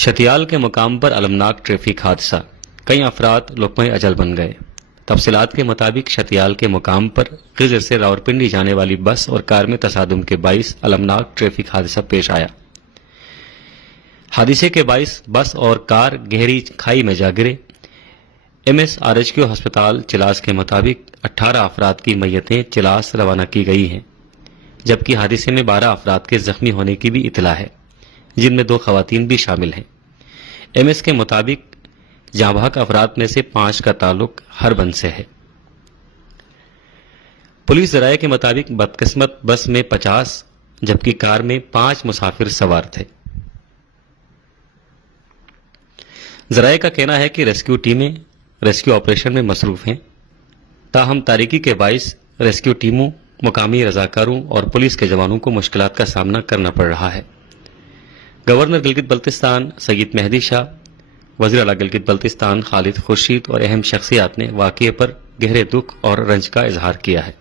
شتیال کے مقام پر المناک ٹریفک حادثہ، کئی افراد لقمہ اجل بن گئے۔ تفصیلات کے مطابق شتیال کے مقام پر خضر سے راولپنڈی جانے والی بس اور کار میں تصادم کے باعث المناک ٹریفک حادثہ پیش آیا۔ حادثے کے باعث بس اور کار گہری کھائی میں جا گرے۔ MSRHQ ہسپتال چلاس کے مطابق 18 افراد کی میتیں چلاس روانہ کی گئی ہیں، جبکہ حادثے میں 12 افراد کے زخمی ہونے کی بھی اطلاع ہے، جن میں 2 خواتین بھی شامل ہیں۔ MS کے مطابق جاں بحق افراد میں سے 5 کا تعلق ہربند سے ہے۔ پولیس ذرائع کے مطابق بدقسمت بس میں 50 جبکہ کار میں 5 مسافر سوار تھے۔ ذرائع کا کہنا ہے کہ ریسکیو ٹیمیں ریسکیو آپریشن میں مصروف ہیں، تاہم تاریکی کے باعث ریسکیو ٹیموں، مقامی رضاکاروں اور پولیس کے جوانوں کو مشکلات کا سامنا کرنا پڑ رہا ہے۔ گورنر گلگت بلتستان سید مہدی شاہ، وزیر اعلیٰ گلگت بلتستان خالد خورشید اور اہم شخصیات نے واقعے پر گہرے دکھ اور رنج کا اظہار کیا ہے۔